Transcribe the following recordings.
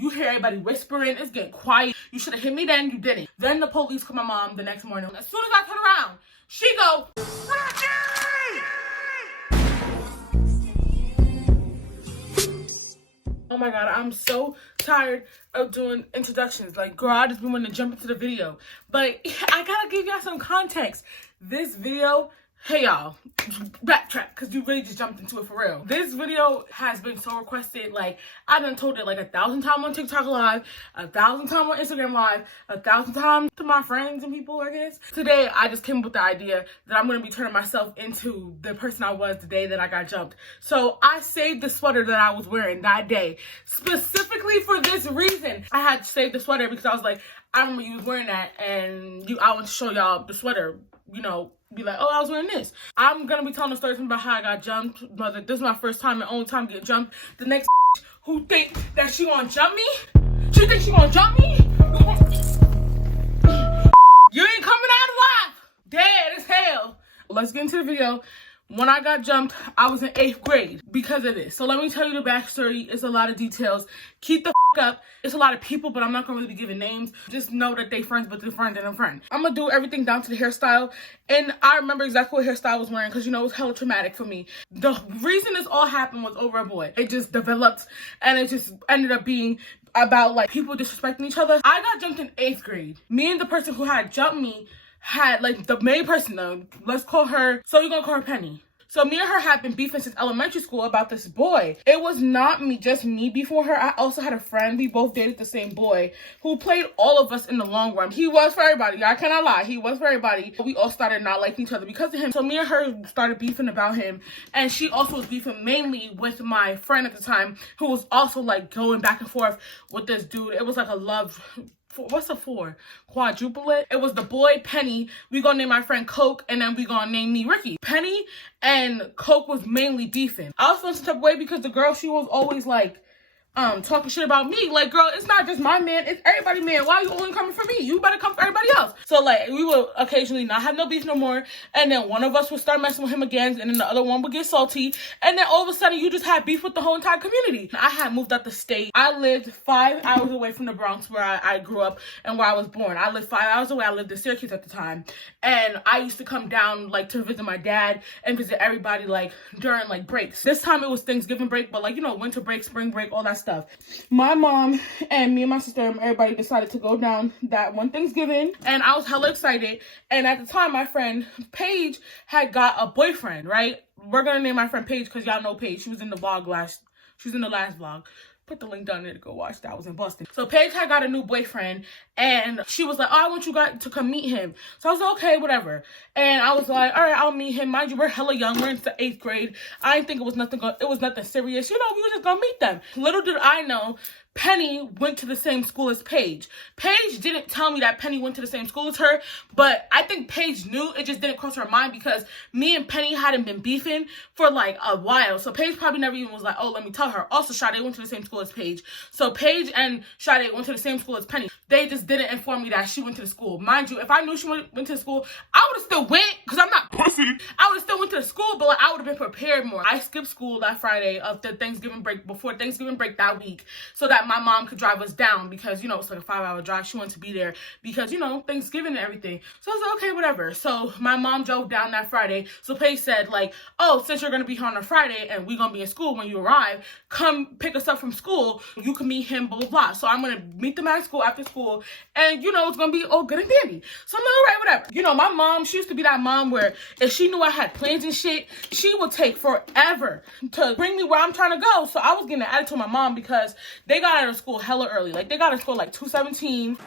You hear everybody whispering, it's getting quiet. You should have hit me then, you didn't. Then the police call my mom the next morning. As soon as I turn around, she go, Rykky! Oh my God, I'm so tired of doing introductions. Like, girl, I just been wanting to jump into the video. But I gotta give y'all some context. This video, hey y'all, backtrack, because you really just jumped into it for real. This video has been so requested. Like, I done told it like 1,000 times on TikTok Live, 1,000 times on Instagram Live, 1,000 times to my friends and people, I guess. Today, I just came up with the idea that I'm going to be turning myself into the person I was the day that I got jumped. So I saved the sweater that I was wearing that day, specifically for this reason. I had to save the sweater because I was like, I remember you was wearing that, and I want to show y'all the sweater, you know, be like, oh, I was wearing this. I'm gonna be telling the story about how I got jumped, but this is my first time and only time getting jumped. The next who think that she gonna jump me, she think she gonna jump me, you ain't coming out alive, dead as hell. Let's get into the video. When I got jumped, I was in 8th grade because of this. So let me tell you the backstory. It's a lot of details. Keep the up. It's a lot of people, but I'm not gonna really be giving names. Just know that they friends, but they're friend and a friend. I'm gonna do everything down to the hairstyle. And I remember exactly what hairstyle I was wearing because, you know, it was hella traumatic for me. The reason this all happened was over a boy. It just developed and it just ended up being about like people disrespecting each other. I got jumped in 8th grade. Me and the person who had jumped me had like the main person though. Let's call her, so we're gonna call her Penny. So me and her had been beefing since elementary school about this boy. It was not just me before her. I also had a friend. We both dated the same boy who played all of us in the long run. He was for everybody. I cannot lie. He was for everybody. We all started not liking each other because of him. So me and her started beefing about him. And she also was beefing mainly with my friend at the time who was also like going back and forth with this dude. It was like a love... What's a 4? Quadruplet. It was the boy, Penny. We gonna name my friend Coke, and then we gonna name me Rykky. Penny and Coke was mainly beefing. I was feeling some type of way because the girl, she was always like, talking shit about me. Like, girl, it's not just my man, it's everybody man. Why are you only coming for me? You better come for everybody else. So like, we would occasionally not have no beef no more, and then one of us would start messing with him again, and then the other one would get salty, and then all of a sudden you just had beef with the whole entire community. I had moved out the state. I lived 5 hours away from the Bronx where I grew up and where I was born. I lived 5 hours away. I lived in Syracuse at the time, and I used to come down like to visit my dad and visit everybody like during like breaks. This time it was Thanksgiving break, but like, you know, winter break, spring break, all that stuff. My mom and me and my sister and everybody decided to go down that one Thanksgiving, and I was hella excited. And at the time, my friend Paige had got a boyfriend, right? We're gonna name my friend Paige because y'all know Paige. She was in the vlog she was in the last vlog. Put the link down there to go watch that. I was in Boston. So Paige had got a new boyfriend, and she was like, oh, I want you guys to come meet him. So I was like, okay, whatever. And I was like, all right, I'll meet him. Mind you, we're hella young. We're in the 8th grade. I didn't think it was nothing serious. You know, we were just gonna meet them. Little did I know, Penny went to the same school as Paige. Paige didn't tell me that Penny went to the same school as her, but I think Paige knew. It just didn't cross her mind because me and Penny hadn't been beefing for like a while. So Paige probably never even was like, oh, let me tell her. Also, Sade went to the same school as Paige. So Paige and Sade went to the same school as Penny. They just didn't inform me that she went to the school. Mind you, if I knew she went to the school, I would have still went because I'm not pussy. I would have still went to the school, but like, I would have been prepared more. I skipped school that Friday of the Thanksgiving break, before Thanksgiving break that week, so that my mom could drive us down because, you know, it's like a 5-hour drive. She wanted to be there because, you know, Thanksgiving and everything. So I was like, okay, whatever. So my mom drove down that Friday. So Paige said like, oh, since you're going to be here on a Friday and we're going to be in school when you arrive, come pick us up from school. You can meet him, blah, blah, blah. So I'm going to meet them at school after school, and, you know, it's going to be all good and dandy. So I'm like, all right, whatever. You know, my mom, she used to be that mom where if she knew I had plans and shit, she would take forever to bring me where I'm trying to go. So I was getting an attitude with my mom because they got out of school hella early. Like, they got out of school like 2:17.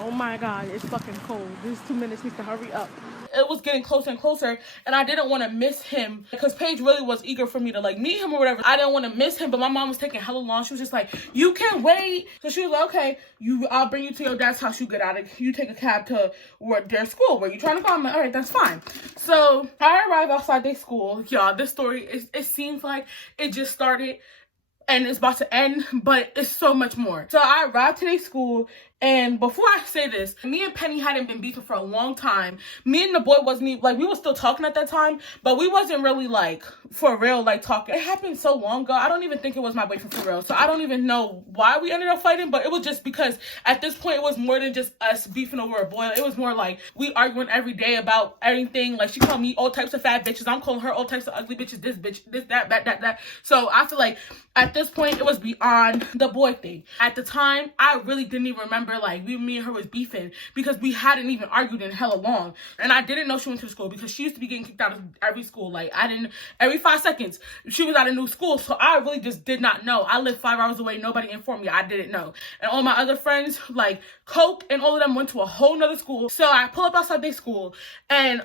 Oh my God, it's fucking cold. These 2 minutes needs to hurry up. It was getting closer and closer, and I didn't want to miss him because Paige really was eager for me to like meet him or whatever. I didn't want to miss him, but my mom was taking hella long. She was just like, you can wait. So she was like, okay, I'll bring you to your dad's house. You get out of, you take a cab to their school. Where you trying to go? I'm like, all right, that's fine. So I arrived outside their school. Y'all, this story, it seems like it just started and it's about to end, but it's so much more. So I arrived to their school, And before I say this, me and Penny hadn't been beefing for a long time. Me and the boy wasn't even, like, we were still talking at that time, but we wasn't really, like, for real, like, talking. It happened so long ago. I don't even think it was my boyfriend for real. So I don't even know why we ended up fighting, but it was just because at this point, it was more than just us beefing over a boy. It was more like we arguing every day about everything. Like, she called me all types of fat bitches. I'm calling her all types of ugly bitches. This bitch, this, that. So I feel like at this point, it was beyond the boy thing. At the time, I really didn't even remember, like, me and her was beefing because we hadn't even argued in hella long. And I didn't know she went to school because she used to be getting kicked out of every school. Like, every 5 seconds, she was at a new school. So I really just did not know. I lived 5 hours away. Nobody informed me. I didn't know. And all my other friends, like Coke and all of them, went to a whole nother school. So I pull up outside their school. And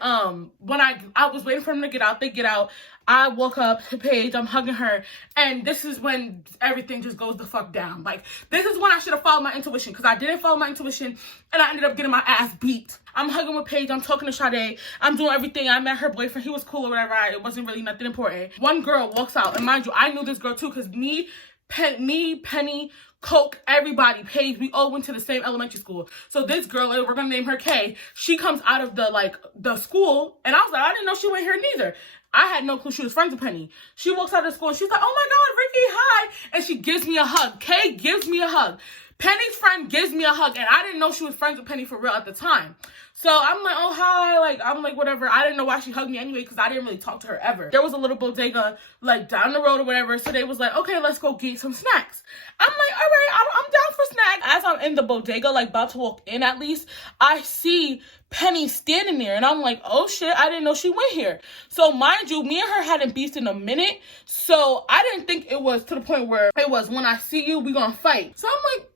when I was waiting for them to get out, they get out. I walk up to Paige, I'm hugging her, and this is when everything just goes the fuck down. Like, this is when I should have followed my intuition, because I didn't follow my intuition, and I ended up getting my ass beat. I'm hugging with Paige, I'm talking to Sade, I'm doing everything. I met her boyfriend, he was cool or whatever, it wasn't really nothing important. One girl walks out, and mind you, I knew this girl too, because me, Penny, Coke, everybody, Paige, we all went to the same elementary school. So this girl, we're gonna name her Kay, she comes out of the school, and I was like, I didn't know she went here neither. I had no clue she was friends with Penny. She walks out of school and she's like, oh my God, Rykky, hi. And she gives me a hug. Kay gives me a hug. Penny's friend gives me a hug. And I didn't know she was friends with Penny for real at the time. So I'm like, oh, hi. Like, I'm like, whatever. I didn't know why she hugged me anyway because I didn't really talk to her ever. There was a little bodega, like, down the road or whatever. So they was like, okay, let's go get some snacks. I'm like, all right, I'm down for snacks. As I'm in the bodega, like, about to walk in at least, I see Penny standing there. And I'm like, oh, shit, I didn't know she went here. So, mind you, me and her hadn't beefed in a minute. So I didn't think it was to the point where it was, when I see you, we gonna fight. So I'm like,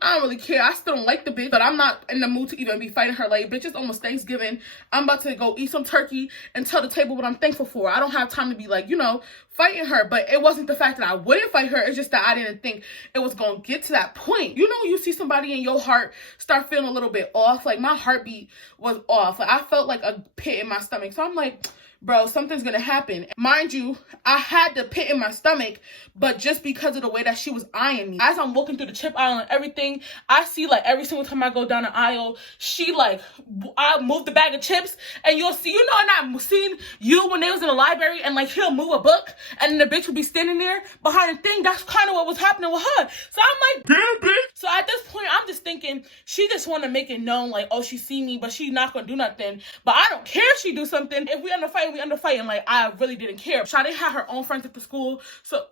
I don't really care. I still don't like the bitch, but I'm not in the mood to even be fighting her. Like, bitch, it's almost Thanksgiving. I'm about to go eat some turkey and tell the table what I'm thankful for. I don't have time to be like, you know, fighting her. But it wasn't the fact that I wouldn't fight her. It's just that I didn't think it was going to get to that point. You know, you see somebody and your heart start feeling a little bit off. Like, my heartbeat was off. Like, I felt like a pit in my stomach. So I'm like, bro, something's gonna happen. Mind you, I had the pit in my stomach, but just because of the way that she was eyeing me. As I'm walking through the chip aisle and everything, I see, like, every single time I go down the aisle, she, like, I move the bag of chips, and you'll see, you know, and I've seen you when they was in the library, and, like, he'll move a book, and then the bitch would be standing there behind the thing. That's kind of what was happening with her. So I'm like, damn, bitch. So at this point, I'm just thinking, she just want to make it known, like, oh, she see me, but she's not gonna do nothing. But I don't care if she do something. If we end up fighting, we end up fighting. Like, I really didn't care. Sade had her own friends at the school, so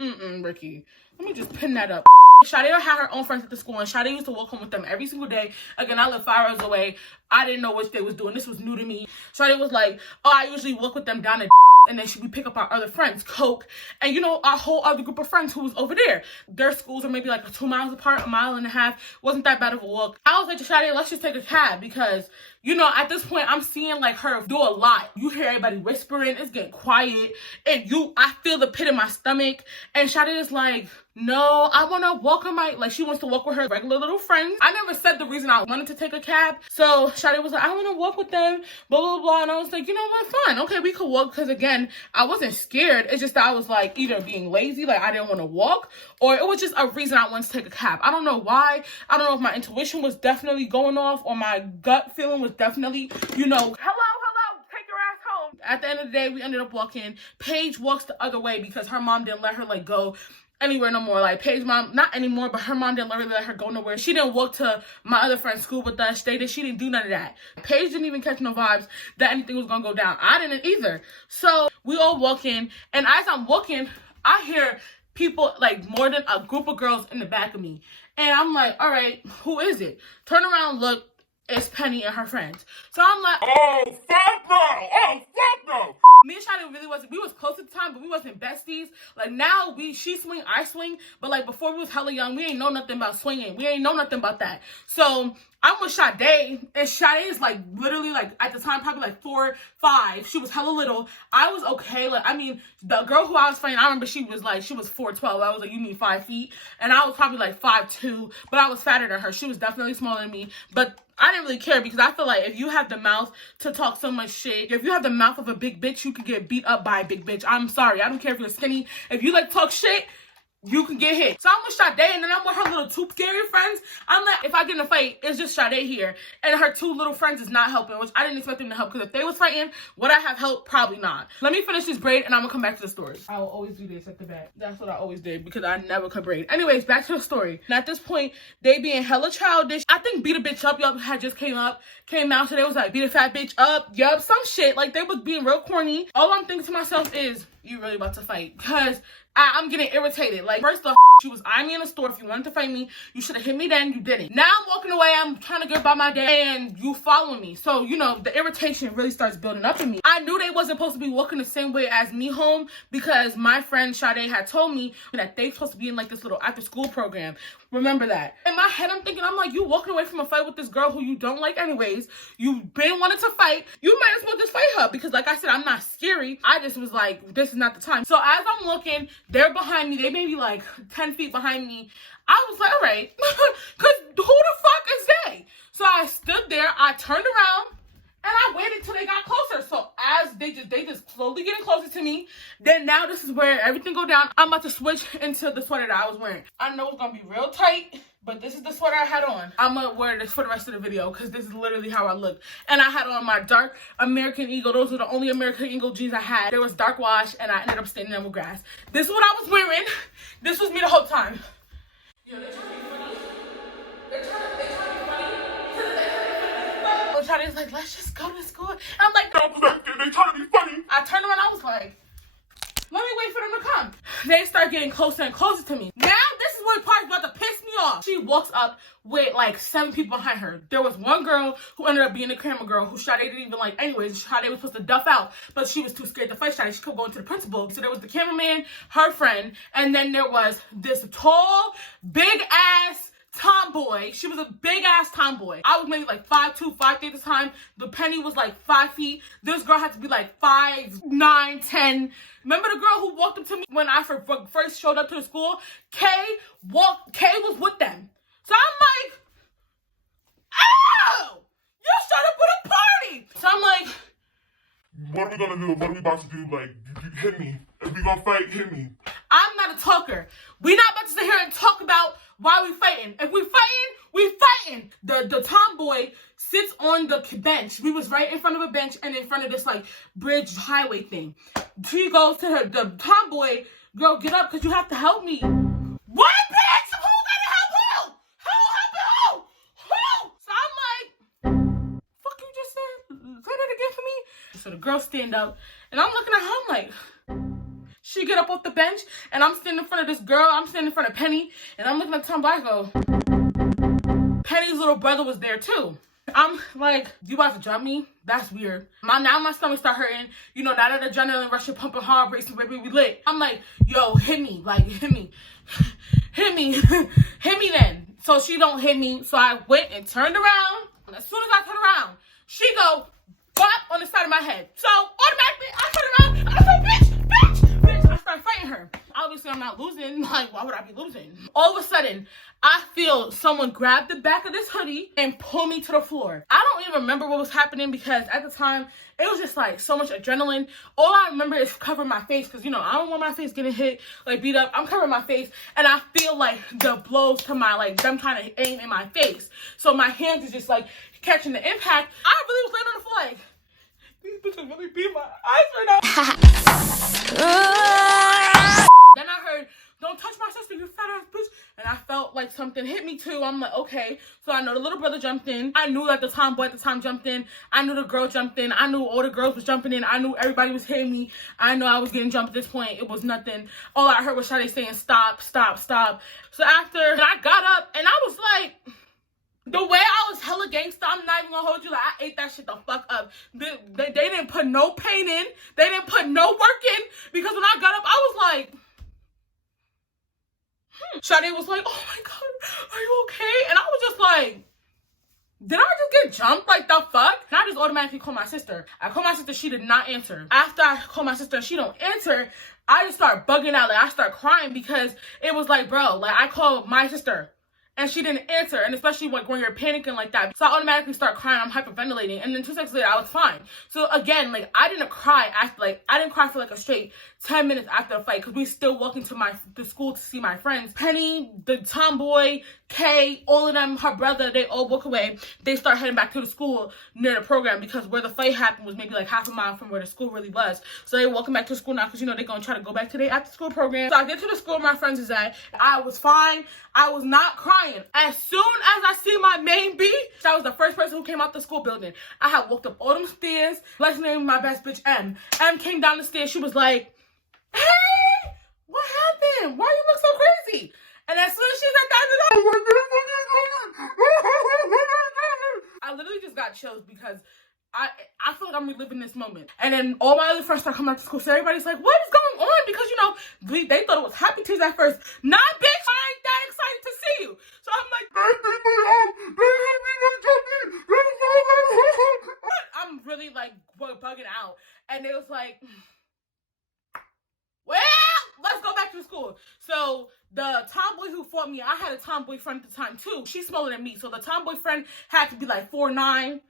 Rykky, let me just pin that up. Sade had her own friends at the school, and Sade used to walk home with them every single day. Again, I live 5 hours away. I didn't know what they was doing. This was new to me. Sade was like, oh, I usually walk with them down to and then we pick up our other friends, Coke, and, you know, our whole other group of friends who was over there. Their schools are maybe like 2 miles apart, 1.5 miles. Wasn't that bad of a walk. I was like to Sade, let's just take a cab because, you know, at this point, I'm seeing, like, her do a lot. You hear everybody whispering. It's getting quiet. And I feel the pit in my stomach. And Sade is like, no, I want to walk on like, she wants to walk with her regular little friends. I never said the reason I wanted to take a cab. So Sade was like, I want to walk with them, blah, blah, blah. And I was like, you know what, fine. Okay, we could walk. Because, again, I wasn't scared. It's just that I was, like, either being lazy, like, I didn't want to walk, or it was just a reason I wanted to take a cab. I don't know why. I don't know if my intuition was definitely going off or my gut feeling was definitely, you know, hello, take your ass home. At the end of the day, we ended up walking. Paige walks the other way because her mom didn't let her, like, go anywhere no more. Like, Paige's mom, not anymore, but her mom didn't really let her go nowhere. She didn't walk to my other friend's school with us. She didn't do none of that. Paige didn't even catch no vibes that anything was gonna go down. I didn't either. So we all walking, and as I'm walking, I hear people, like, more than a group of girls in the back of me. And I'm like, all right, who is it? Turn around, look, it's Penny and her friends. So I'm like, oh, fuck no! Oh, fuck no! Me and Sade really wasn't, we was close at the time, but we wasn't besties. Like, now she swing, I swing, but, like, before we was hella young, we ain't know nothing about swinging. We ain't know nothing about that. So I'm with Sade, and Sade is, like, literally, like, at the time, probably, like, 4, 5. She was hella little. I was okay. Like, I mean, the girl who I was fighting, I remember she was 4'12". I was like, you need 5 feet. And I was probably, like, 5'2", but I was fatter than her. She was definitely smaller than me, but I didn't really care because I feel like if you have the mouth to talk so much shit, if you have the mouth of a big bitch, you could get beat up by a big bitch. I'm sorry. I don't care if you're skinny. If you, like, talk shit, you can get hit. So I'm with Sade, and then I'm with her little two scary friends. I'm like, if I get in a fight, it's just Sade here. And her two little friends is not helping, which I didn't expect them to help, because if they was fighting, would I have helped? Probably not. Let me finish this braid, and I'm gonna come back to the story. I will always do this at the back. That's what I always did, because I never could braid. Anyways, back to the story. And at this point, they being hella childish. I think Beat a Bitch Up, y'all had just came out, so they was like, beat a fat bitch up. Yup, some shit. Like, they was being real corny. All I'm thinking to myself is, you really about to fight? Because I'm getting irritated. Like, first off, she was eyeing me in the store. If you wanted to fight me, you should have hit me then. You didn't. Now I'm walking away. I'm trying to get by my day, and you following me. So, you know, the irritation really starts building up in me. I knew they wasn't supposed to be walking the same way as me home, because my friend Sade had told me that they supposed to be in like this little after school program. Remember that. In my head, I'm thinking, I'm like, you walking away from a fight with this girl who you don't like anyways. You've been wanting to fight. You might as well just fight her, because like I said, I'm not scary. I just was like, this is not the time. So as I'm looking, they're behind me. They may be like 10 feet behind me. I was like, all right, because who the fuck is they? So I stood there. I turned around, and I waited till they got closer. So as they just slowly getting closer to me, then now this is where everything go down. I'm about to switch into the sweater that I was wearing. I know it's gonna be real tight, but this is the sweater I had on. I'm gonna wear this for the rest of the video, because this is literally how I look. And I had on my dark American Eagle. Those were the only American Eagle jeans I had. There was dark wash, and I ended up standing in with grass. This is what I was wearing. This was me the whole time. Yo, they're trying to be funny. They're trying to be funny. Charlie's like, let's just go to school. And I'm like, no, they're trying to be funny. I turned around, I was like, let me wait for them to come. They start getting closer and closer to me. Now, this is where part's about to piss me off. She walks up with like 7 people behind her. There was one girl who ended up being the camera girl who Sade didn't even like anyways. Sade was supposed to duff out, but she was too scared to fight Sade. She kept going to the principal. So there was the cameraman, her friend, and then there was this tall, big ass tomboy. She was a big ass tomboy. I was maybe like 5'2", 5'3" at the time. The Penny was like 5 feet. This girl had to be like 5'9", 10. Remember the girl who walked up to me when I first showed up to the school? Kay was with them. So I'm like, oh, you showed up with a party. So I'm like, what are we gonna do? What are we about to do? Like, you hit me. If we gonna fight, hit me. I'm not a talker. We not about to sit here and talk about why we fighting. If we fighting, we fighting. The tomboy sits on the bench. We was right in front of a bench and in front of this like bridge highway thing. She goes to her, the tomboy, girl, get up, because you have to help me. What, bitch? Who gotta help who? Who helping who? So I'm like, fuck you just said? Say that again for me? So the girl stand up, and I'm looking at her, I'm like, she get up off the bench, and I'm standing in front of this girl. I'm standing in front of Penny, and I'm looking at Tom Black, go, Penny's little brother was there too. I'm like, you about to jump me? That's weird. Now my stomach start hurting. You know, now that adrenaline rushing, pumping hard, racing, baby, we lit. I'm like, yo, hit me. Like, hit me. Hit me. Hit me then. So she don't hit me. So I went and turned around. And as soon as I turn around, she go, bop on the side of my head. So automatically, I turn around. I said, bitch. I start fighting her. Obviously, I'm not losing. Like, why would I be losing? All of a sudden, I feel someone grab the back of this hoodie and pull me to the floor. I don't even remember what was happening, because at the time, it was just like so much adrenaline. All I remember is covering my face, because, you know, I don't want my face getting hit, like beat up. I'm covering my face, and I feel like the blows to my, like, them trying to aim in my face. So my hands is just like catching the impact. I really was laying on the floor like, these bitches really beat my eyes right now. Then I heard, don't touch my sister, you fat ass bitch. And I felt like something hit me too. I'm like, okay. So I know the little brother jumped in. I knew that the tomboy at the time jumped in. I knew the girl jumped in. I knew all the girls was jumping in. I knew everybody was hitting me. I know I was getting jumped at this point. It was nothing. All I heard was Sade saying, stop, stop, stop. So after I got up, and I was like, the way I was hella gangsta, I'm not even gonna hold you, like, I ate that shit the fuck up. They didn't put no pain in. They didn't put no work in. Because when I got up, I was like, Sade was like, oh my God, are you okay? And I was just like, did I just get jumped? Like, the fuck? And I just automatically called my sister. I called my sister, she did not answer. After I called my sister and she don't answer, I just start bugging out. Like, I start crying, because it was like, bro, like, I called my sister and she didn't answer, and especially like when you're panicking like that. So I automatically start crying, I'm hyperventilating, and then 2 seconds later, I was fine. So again, like, I didn't cry after, like, I didn't cry for like a straight 10 minutes after the fight, because we still walking to the school to see my friends. Penny, the tomboy, Kay, all of them, her brother, they all walk away. They start heading back to the school near the program, because where the fight happened was maybe like half a mile from where the school really was. So they walking back to school now, because, you know, they're going to try to go back to their after school program. So I get to the school my friends is at. I was fine. I was not crying. As soon as I see my main B, that was the first person who came out the school building. I had walked up all them stairs. Let's name my best bitch M. M came down the stairs. She was like, "Hey, what happened? Why you look so crazy?" And as soon as she said that, I literally just got chills, because I feel like I'm reliving this moment. And then all my other friends start coming out to school, so everybody's like, "What is going on?" Because, you know, they thought it was Happy Tuesday at first. Nah, bitch, I ain't that excited to see you. So I'm like, I'm really like bugging out. And they was like, "Well, let's go back to school." So the tomboy who fought me, I had a tomboy friend at the time too. She's smaller than me. So the tomboy friend had to be like 4'9".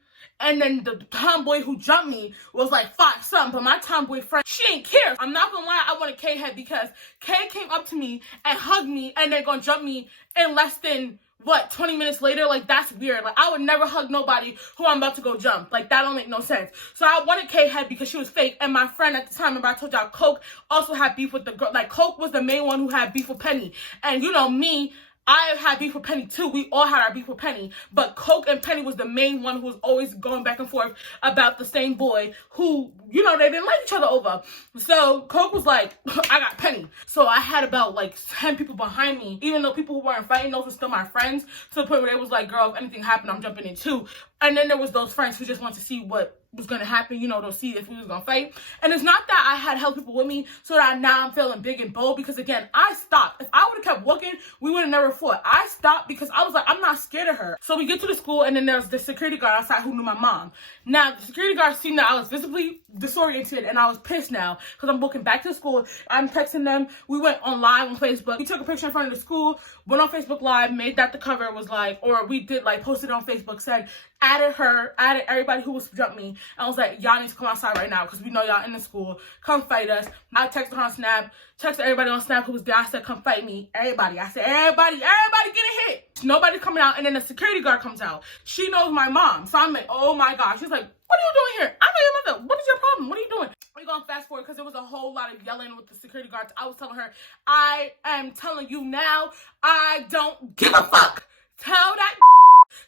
And then the tomboy who jumped me was like 5 something. But my tomboy friend, she ain't care. I'm not gonna lie, I wanted Kay head, because Kay came up to me and hugged me, and they're gonna jump me in less than, what, 20 minutes later? Like, that's weird. Like, I would never hug nobody who I'm about to go jump. Like, that don't make no sense. So I wanted Kay head because she was fake. And my friend at the time, remember I told y'all, Coke also had beef with the girl. Like, Coke was the main one who had beef with Penny. And you know me, I had beef with Penny too. We all had our beef with Penny. But Coke and Penny was the main one who was always going back and forth about the same boy who, you know, they didn't like each other over. So Coke was like, "I got Penny." So I had about like 10 people behind me. Even though people who weren't fighting, those were still my friends. To the point where they was like, "Girl, if anything happened, I'm jumping in too." And then there was those friends who just wanted to see what was going to happen, you know, to see if we was going to fight. And it's not that I had held people with me so that now I'm feeling big and bold, because again, I stopped. If I would have kept walking, we would have never fought. I stopped because I was like, I'm not scared of her. So we get to the school, and then there's the security guard outside who knew my mom. Now, the security guard seen that I was visibly disoriented, and I was pissed now because I'm walking back to the school. I'm texting them. We went on live on Facebook. We took a picture in front of the school, went on Facebook Live, made that the cover. Was like, or we did like posted on Facebook, said, added her, added everybody who was jumped me. I was like, "Y'all need to come outside right now because we know y'all in the school. Come fight us." I texted her on Snap, texted everybody on Snap who was there. I said, "Come fight me." Everybody. I said, everybody getting hit. Nobody coming out. And then the security guard comes out. She knows my mom. So I'm like, oh my gosh. She's like, "What are you doing here?" I know your mother. What is your problem? What are you doing? We're going to fast forward because there was a whole lot of yelling with the security guards. I was telling her, "I am telling you now, I don't give a fuck. Tell that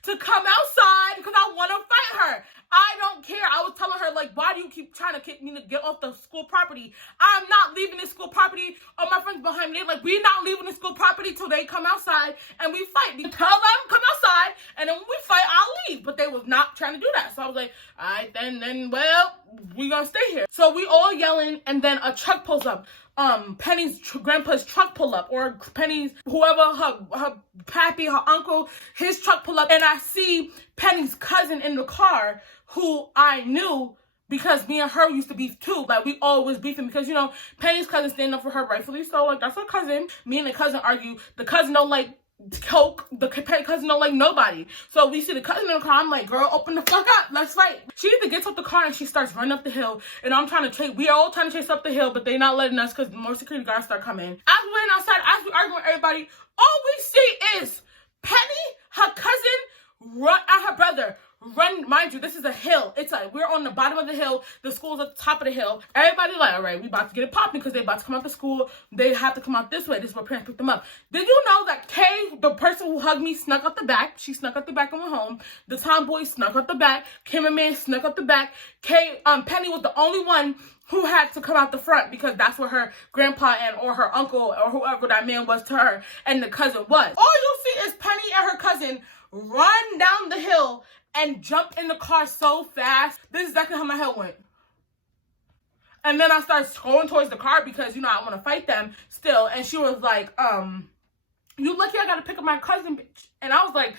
to come outside because I want to fight her. I don't care." I was telling her, like, "Why do you keep trying to get me to get off the school property? I'm not leaving this school property." All my friends behind me, they're like, "We're not leaving the school property till they come outside and we fight. You tell them come outside, and then when we fight, I'll leave." But they was not trying to do that. So I was like, "All right, then, well, we gonna stay here." So we all yelling, and then a truck pulls up. Penny's grandpa's truck pull up, or Penny's, whoever, her pappy, her uncle, his truck pull up, and I see Penny's cousin in the car, who I knew because me and her used to beef too. Like, we always beefing because, you know, Penny's cousin stand up for her, rightfully so. Like, that's her cousin. Me and the cousin argue. The cousin don't like Coke. The cousin don't like nobody. So we see the cousin in the car. I'm like, "Girl, open the fuck up. Let's fight." She either gets up the car and she starts running up the hill, and I'm trying to chase. We are all trying to chase up the hill, but they not letting us because more security guards start coming. As we went outside, as we arguing with everybody, all we see is Penny, her cousin, run at her brother. Run, mind you, this is a hill. It's like we're on the bottom of the hill. The school's at the top of the hill. Everybody like, "All right, we about to get it popping because they about to come out to school. They have to come out this way. This is where parents pick them up." Did you know that Kay, the person who hugged me, snuck up the back? She snuck up the back and went home. The tomboy snuck up the back. Cameraman snuck up the back. Penny was the only one who had to come out the front because that's where her grandpa and or her uncle or whoever that man was to her and the cousin was. All you see is Penny and her cousin run down the hill and jump in the car so fast. This is exactly how my head went. And then I started going towards the car because, you know, I want to fight them still. And she was like, "You lucky I got to pick up my cousin, bitch." And I was like,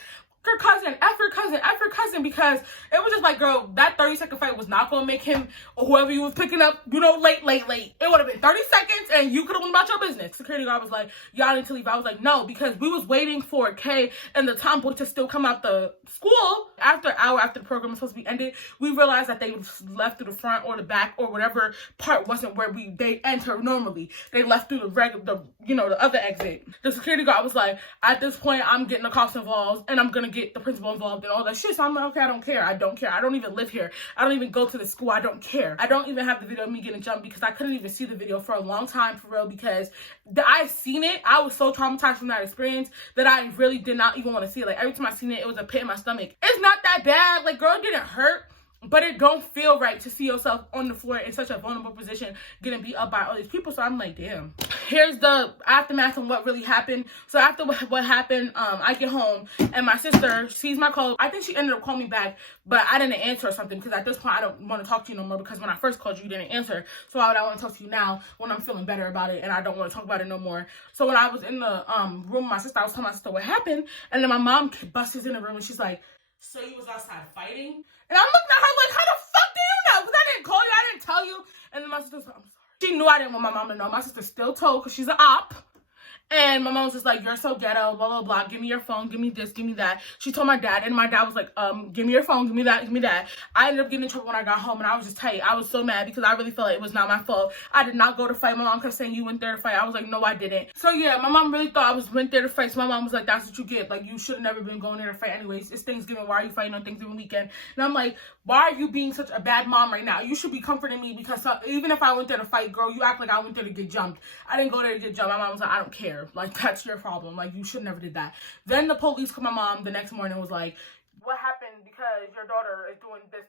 her cousin, F her cousin, F her cousin, because it was just like, girl, that 30-second fight was not going to make him or whoever you was picking up, you know, late. It would have been 30 seconds and you could have went about your business. Security guard was like, y'all need to leave. I was like, no, because we was waiting for Kay and the tomboy to still come out the school. After an hour after the program was supposed to be ended, we realized that they left through the front or the back or whatever part wasn't where they enter normally. They left through the other exit. The security guard was like, at this point, I'm getting the cops involved and I'm gonna get the principal involved and all that shit. So I'm like, okay, I don't care. I don't even live here. I don't even go to the school. I don't care. I don't even have the video of me getting jumped because I couldn't even see the video for a long time, for real, because I seen it. I was so traumatized from that experience that I really did not even want to see it. Like, every time I seen it, it was a pit in my stomach. It's not that bad. Like, girl, it didn't hurt. But it don't feel right to see yourself on the floor in such a vulnerable position getting beat up by all these people. So I'm like, damn. Here's the aftermath of what really happened. So after what happened, I get home and my sister sees my call. I think she ended up calling me back, but I didn't answer or something because at this point I don't want to talk to you no more, because when I first called you, you didn't answer. So why would I want to talk to you now when I'm feeling better about it and I don't want to talk about it no more? So when I was in the room with my sister, I was telling my sister what happened, and then my mom busts in the room and she's like, so you was outside fighting? And I'm looking at her like, how the fuck do you know? Because I didn't call you, I didn't tell you. And then my sister's like, I'm sorry. She knew I didn't want my mom to know. My sister still told because she's an op. And my mom was just like, you're so ghetto, blah, blah, blah. Give me your phone. Give me this. Give me that. She told my dad. And my dad was like, give me your phone. Give me that. Give me that. I ended up getting in trouble when I got home. And I was just tight. I was so mad because I really felt like it was not my fault. I did not go to fight. My mom kept saying, you went there to fight. I was like, no, I didn't. So, yeah, my mom really thought I went there to fight. So my mom was like, that's what you get. Like, you should have never been going there to fight anyways. It's Thanksgiving. Why are you fighting on Thanksgiving weekend? And I'm like, why are you being such a bad mom right now? You should be comforting me because even if I went there to fight, girl, you act like I went there to get jumped. I didn't go there to get jumped. My mom was like, I don't care. Like, that's your problem. Like, you should never did that. Then the police called my mom the next morning and was like, what happened because your daughter is doing this,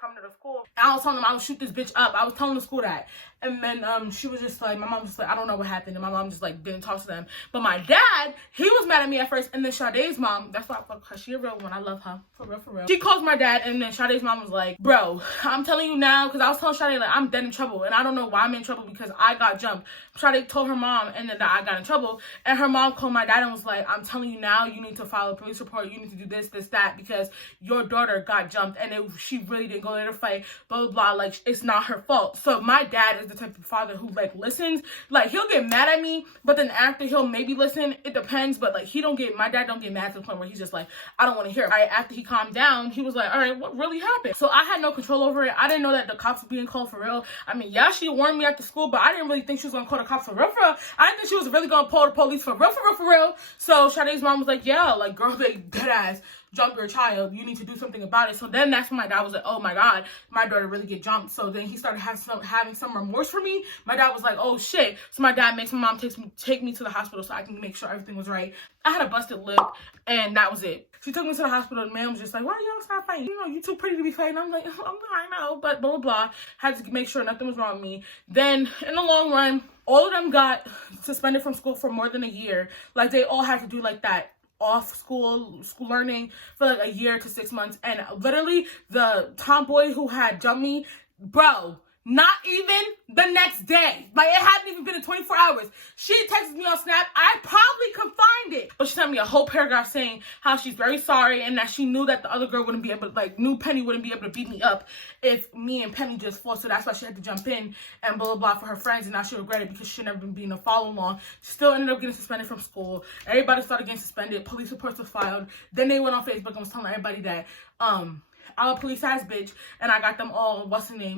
come to the school. And I was telling them I would shoot this bitch up. I was telling the school that. And then she was just like, my mom was just like, I don't know what happened. And my mom just like didn't talk to them. But my dad, he was mad at me at first. And then Sade's mom, that's why I fuck her. She a real one. I love her. For real, for real. She calls my dad, and then Sade's mom was like, bro, I'm telling you now, because I was telling Sade, like, I'm dead in trouble. And I don't know why I'm in trouble because I got jumped. Sade told her mom and then that I got in trouble. And her mom called my dad and was like, I'm telling you now, you need to file a police report. You need to do this, that, because your daughter got jumped and she really didn't go there to fight, blah, blah, blah. Like, it's not her fault. So my dad is the type of father who, like, listens. Like, he'll get mad at me, but then after he'll maybe listen. It depends, but, like, my dad don't get mad to the point where he's just like, I don't want to hear it. Right? After he calmed down, he was like, all right, what really happened? So I had no control over it. I didn't know that the cops were being called for real. I mean, yeah, she warned me at the school, but I didn't really think she was going to call the cops for real, for real. I didn't think she was really going to call the police for real, for real, for real. So Sade's mom was like, yeah, like, girl, they dead ass jump your child. You need to do something about it. So then that's when my dad was like, oh my God, my daughter really get jumped. So then he started having some remorse for me. My dad was like, oh shit. So my dad makes my mom take me to the hospital so I can make sure everything was right. I had a busted lip and that was it. She took me to the hospital and man was just like, why are you outside fighting? You know, you too pretty to be fighting. I'm like, I know, but blah, blah, blah. Had to make sure nothing was wrong with me. Then in the long run, all of them got suspended from school for more than a year. Like, they all had to do like that off school learning for like a year to 6 months. And literally the tomboy who had jumped me, bro, not even the next day. Like, it hadn't even been 24 hours. She texted me on Snap. I probably could find it. But she sent me a whole paragraph saying how she's very sorry and that she knew that the other girl wouldn't be able to, like, knew Penny wouldn't be able to beat me up if me and Penny just fought. So that's why she had to jump in and blah, blah, blah for her friends. And now she regretted because she never been being a follow along. She still ended up getting suspended from school. Everybody started getting suspended. Police reports were filed. Then they went on Facebook and was telling everybody that, I'm a police ass bitch, and I got them all,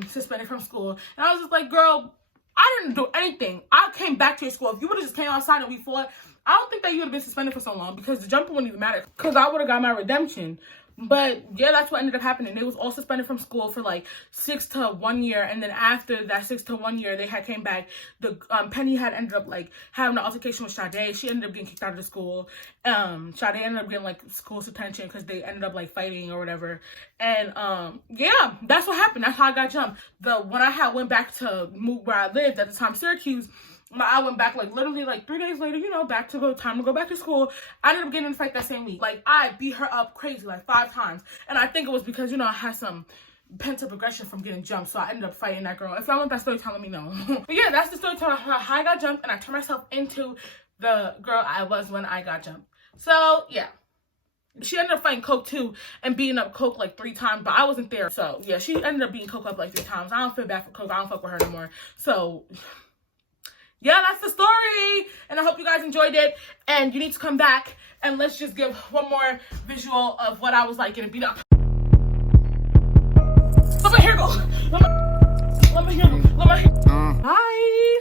suspended from school. And I was just like, girl, I didn't do anything. I came back to your school. If you would have just came outside and we fought, I don't think that you would have been suspended for so long because the jumping wouldn't even matter because I would have got my redemption. But yeah, that's what ended up happening. They was all suspended from school for like 6 to 1 year, and then after that 6 to 1 year, they had came back. The Penny had ended up like having an altercation with Sade. She ended up getting kicked out of the school. Sade ended up getting like school detention because they ended up like fighting or whatever. And yeah, that's what happened. That's how I got jumped. When I went back to move where I lived at the time, Syracuse. I went back like literally like 3 days later, you know, time to go back to school. I ended up getting in a fight that same week. Like, I beat her up crazy like 5 times. And I think it was because, you know, I had some pent-up aggression from getting jumped. So I ended up fighting that girl. If y'all want that story time, let me know. But yeah, that's the story time how I got jumped and I turned myself into the girl I was when I got jumped. So yeah. She ended up fighting Coke too and beating up Coke like 3 times, but I wasn't there. So yeah, she ended up beating Coke up like 3 times. I don't feel bad for Coke. I don't fuck with her no more. So yeah, that's the story. And I hope you guys enjoyed it. And you need to come back and let's just give one more visual of what I was like getting beat up. Let my hair go. Let my hair go. Bye.